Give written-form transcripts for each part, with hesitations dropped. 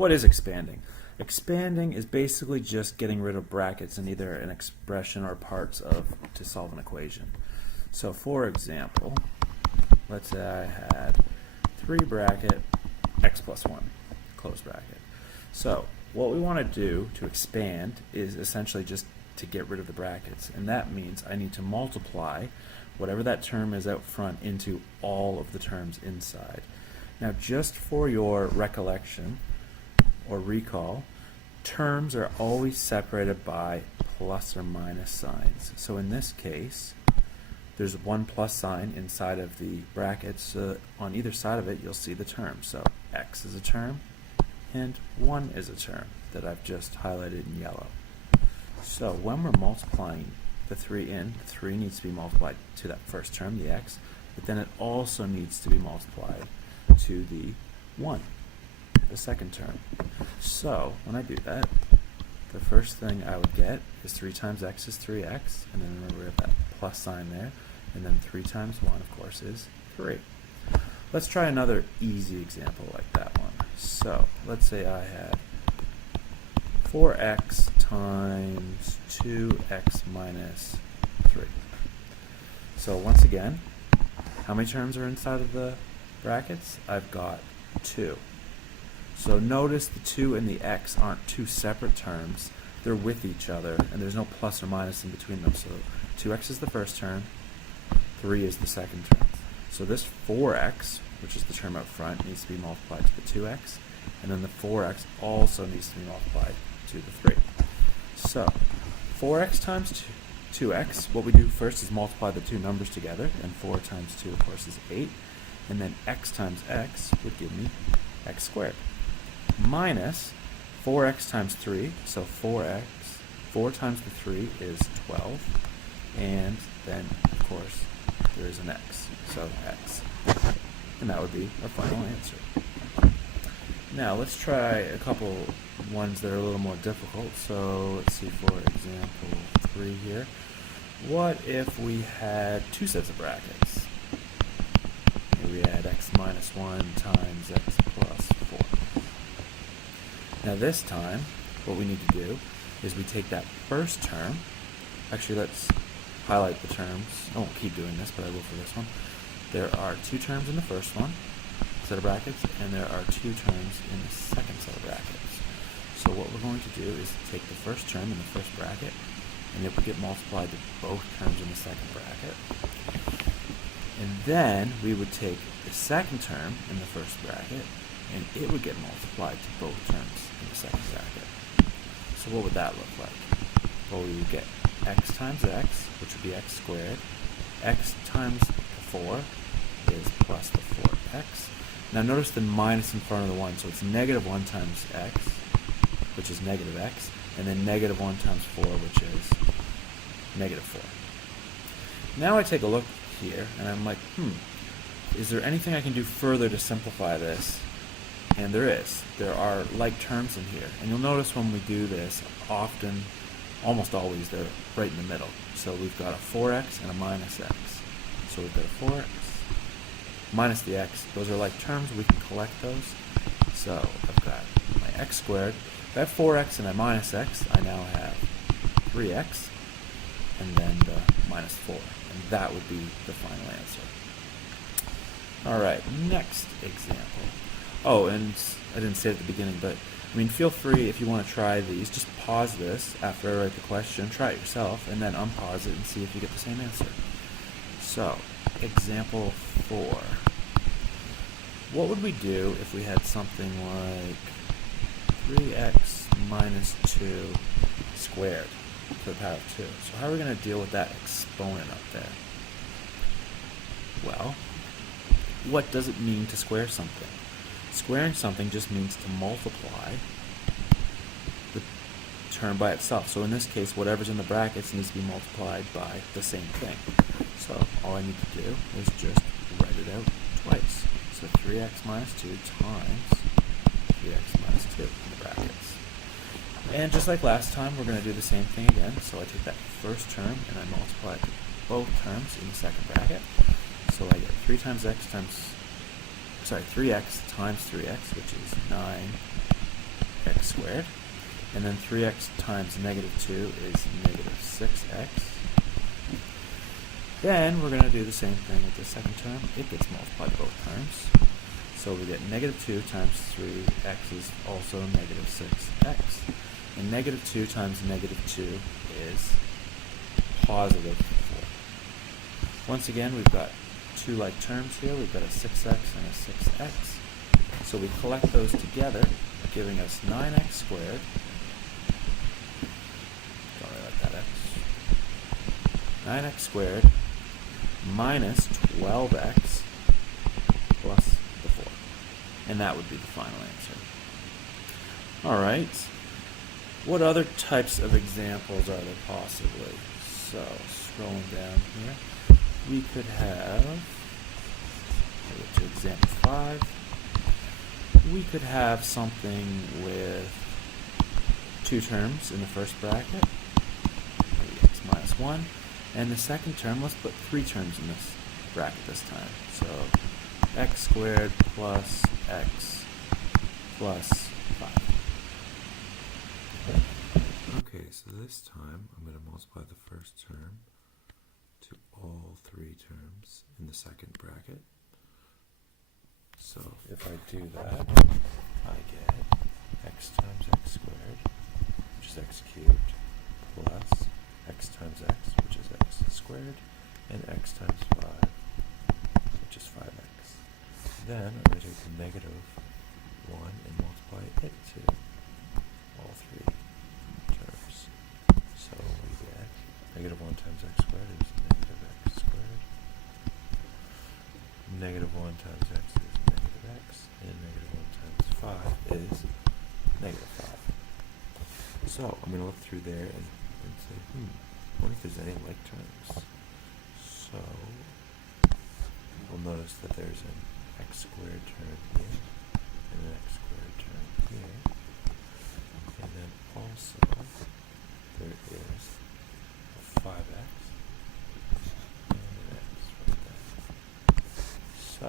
What is expanding? Expanding is basically just getting rid of brackets in either an expression or parts of to solve an equation. So for example, let's say I had 3 bracket x plus 1, close bracket. So what we want to do to expand is essentially just to get rid of the brackets, and that means I need to multiply whatever that term is out front into all of the terms inside. Now just for your recollection or recall, terms are always separated by plus or minus signs. So in this case, there's one plus sign inside of the brackets. On either side of it, you'll see the term. So x is a term, and 1 is a term that I've just highlighted in yellow. So when we're multiplying the 3 in, the 3 needs to be multiplied to that first term, the x, but then it also needs to be multiplied to the 1, the second term. So when I do that, the first thing I would get is 3 times x is 3x, and then remember we have that plus sign there, and then 3 times 1, of course, is 3. Let's try another easy example like that one. So let's say I had 4x times 2x minus 3. So once again, how many terms are inside of the brackets? I've got 2. So notice the 2 and the x aren't two separate terms. They're with each other, and there's no plus or minus in between them. So 2x is the first term, 3 is the second term. So this 4x, which is the term up front, needs to be multiplied to the 2x, and then the 4x also needs to be multiplied to the 3. So 4x times 2x, what we do first is multiply the two numbers together, and 4 times 2, of course, is 8. And then x times x would give me x squared. Minus 4x times 3, so 4x, 4 times the 3 is 12, and then, of course, there is an x, so x. And that would be our final answer. Now, let's try a couple ones that are a little more difficult. So let's see, for example 3 here. What if we had 2 sets of brackets? Here we had x minus 1 times x plus 4. Now this time, what we need to do is we take that first term. Actually, let's highlight the terms. I won't keep doing this, but I will for this one. There are 2 terms in the first one, set of brackets, and there are 2 terms in the second set of brackets. So what we're going to do is take the first term in the first bracket, and it would get multiplied to both terms in the second bracket. And then we would take the second term in the first bracket, and it would get multiplied to both terms in the second bracket. So what would that look like? Well, we would get x times x, which would be x squared. X times 4 is plus the 4x. Now notice the minus in front of the 1, so it's negative 1 times x, which is negative x, and then negative 1 times 4, which is negative 4. Now I take a look here, and I'm like, is there anything I can do further to simplify this? And there is. There are like terms in here. And you'll notice when we do this, often, almost always, they're right in the middle. So we've got a 4x and a minus x. So we've got a 4x minus the x. Those are like terms. We can collect those. So I've got my x squared. If I have 4x and a minus x, I now have 3x, and then the minus 4. And that would be the final answer. Alright, next example. Oh, and I didn't say it at the beginning, but feel free, if you want to try these, just pause this after I write the question, try it yourself, and then unpause it and see if you get the same answer. So, example 4. What would we do if we had something like 3x minus 2 squared to the power of 2? So how are we going to deal with that exponent up there? Well, what does it mean to square something? Squaring something just means to multiply the term by itself. So in this case, whatever's in the brackets needs to be multiplied by the same thing. So all I need to do is just write it out twice. So 3x minus 2 times 3x minus 2 in the brackets. And just like last time, we're going to do the same thing again. So I take that first term and I multiply it to both terms in the second bracket. So I get 3 times x times 3x times 3x, which is 9 x squared. And then 3x times negative 2 is negative 6x. Then we're going to do the same thing with the second term. It gets multiplied both times. So we get negative 2 times 3x is also negative 6x. And negative 2 times negative 2 is positive 4. Once again, we've got two like terms here. We've got a 6x and a 6x. So we collect those together, giving us 9x squared. Don't really like that x. 9x squared minus 12x plus the 4. And that would be the final answer. Alright. What other types of examples are there possibly? So, scrolling down here, we could have, go to example 5, we could have something with two terms in the first bracket, maybe x minus 1, and the second term, let's put three terms in this bracket this time. So, x squared plus x plus 5. Okay, so this time I'm going to multiply the first term to all three terms in the second bracket. So if I do that, I get x times x squared, which is x cubed, plus x times x, which is x squared, and x times 5, which is 5x. Then I'm going to take the negative 1 and multiply it to all three terms. So we get negative 1 times x squared is negative x squared. Negative 1 times x is negative x. And negative 1 times 5 is negative 5. So I'm going to look through there and say, I wonder if there's any like terms. So we'll notice that there's an x squared term here and an x squared term here. And then also there is a 5x and an x right there. So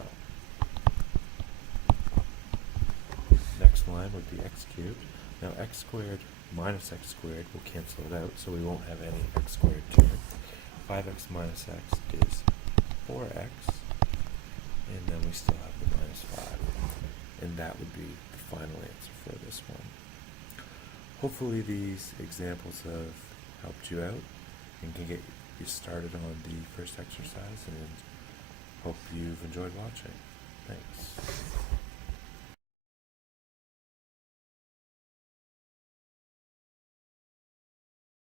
next line would be x cubed. Now x squared minus x squared will cancel it out, so we won't have any x squared term. 5x minus x is 4x, and then we still have the minus 5. And that would be the final answer for this one. Hopefully these examples have helped you out and can get you started on the first exercise, and hope you've enjoyed watching. Thanks.